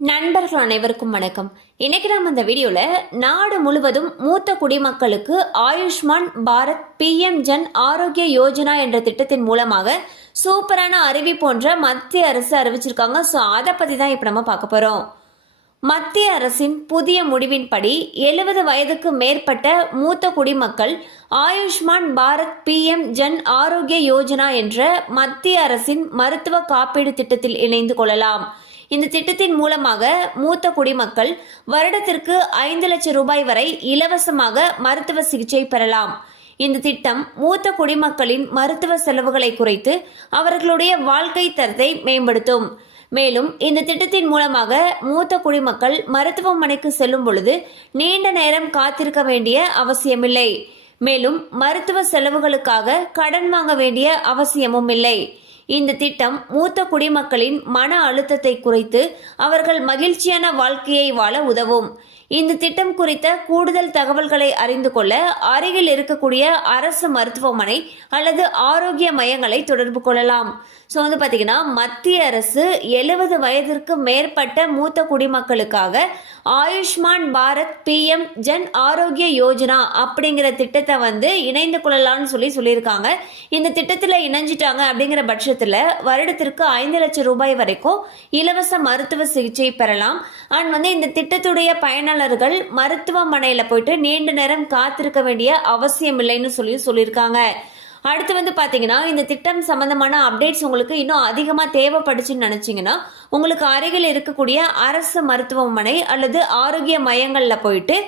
நண்பர்கள் அனைவருக்கும் வணக்கம். இன்னைக்கு நம்ம இந்த வீடியோவில் நாடு முழுவதும் மூத்த குடிமக்களுக்கு ஆயுஷ்மான் பாரத் பிஎம் ஜன் ஆரோக்கிய யோஜனா என்ற திட்டத்தின் மூலமாக சூப்பரான அருவி போன்ற மத்திய அரசு அறிவிச்சிருக்காங்க. ஸோ அதை பற்றி தான் இப்போ நம்ம பார்க்க போகிறோம் மத்திய அரசின் புதிய முடிவின்படி எழுபது வயதுக்கு மேற்பட்ட மூத்த குடிமக்கள் ஆயுஷ்மான் பாரத் பிஎம் ஜன் ஆரோக்கிய யோஜனா என்ற மத்திய அரசின் மருத்துவ காப்பீடு திட்டத்தில் இணைந்து கொள்ளலாம். இந்த திட்டத்தின் மூலமாக மூத்த குடிமக்கள் வருடத்திற்கு ஐந்து லட்சம் ரூபாய் வரை இலவசமாக மருத்துவ சிகிச்சை பெறலாம். இந்த திட்டம் மூத்த குடிமக்களின் மருத்துவ செலவுகளை குறைத்து அவர்களுடைய வாழ்க்கை தரத்தை மேம்படுத்தும். மேலும் இந்த திட்டத்தின் மூலமாக மூத்த குடிமக்கள் மருத்துவமனைக்கு செல்லும் பொழுது நீண்ட நேரம் காத்திருக்க வேண்டிய அவசியமில்லை. மேலும் மருத்துவ செலவுகளுக்காக கடன் வாங்க வேண்டிய அவசியமும் இல்லை. இந்த திட்டம் மூத்த குடிமக்களின் மன அழுத்தத்தை குறைத்து அவர்கள் மகிழ்ச்சியான வாழ்க்கையை வாழ உதவும். இந்த திட்டம் குறித்த கூடுதல் தகவல்களை அறிந்து கொள்ள அருகில் இருக்கக்கூடிய அரசு மருத்துவமனை அல்லது ஆரோக்கிய மையங்களை தொடர்பு கொள்ளலாம். ஸோ வந்து பார்த்தீங்கன்னா மத்திய அரசு எழுபது வயதிற்கு மேற்பட்ட மூத்த குடிமக்களுக்காக ஆயுஷ்மான் பாரத் பிஎம் ஜன் ஆரோக்கிய யோஜனா அப்படிங்கிற திட்டத்தை வந்து இணைந்து கொள்ளலாம்னு சொல்லி சொல்லியிருக்காங்க. இந்த திட்டத்தில் இணைஞ்சிட்டாங்க அப்படிங்கிற பட்சத்தில் வருடத்திற்கு ஐந்து லட்சம் ரூபாய் வரைக்கும் இலவச மருத்துவ சிகிச்சை பெறலாம். அண்ட் வந்து இந்த திட்டத்துடைய பணியாளர்கள் மருத்துவமனையில் போயிட்டு நீண்ட நேரம் காத்திருக்க வேண்டிய அவசியம் இல்லைன்னு சொல்லி சொல்லியிருக்காங்க. அடுத்து வந்து பார்த்தீங்கன்னா இந்த திட்டம் சம்பந்தமான அப்டேட்ஸ் உங்களுக்கு இன்னும் அதிகமாக தேவைப்படுச்சுன்னு நினச்சிங்கன்னா உங்களுக்கு அருகில் இருக்கக்கூடிய அரசு மருத்துவமனை அல்லது ஆரோக்கிய மையங்களில் போயிட்டு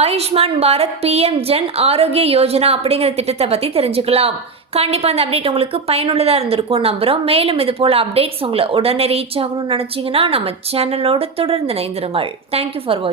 ஆயுஷ்மான் பாரத் பிஎம் ஜன் ஆரோக்கிய யோஜனா அப்படிங்கிற திட்டத்தை பற்றி தெரிஞ்சுக்கலாம். கண்டிப்பாக அந்த அப்டேட் உங்களுக்கு பயனுள்ளதாக இருந்திருக்கும் நம்புகிறோம் மேலும் இது போல் அப்டேட்ஸ் உங்களை உடனே ரீச் ஆகணும்னு நினச்சிங்கன்னா நம்ம சேனலோடு தொடர்ந்து இணைந்திருங்கள். தேங்க்யூ ஃபார் வாட்சிங்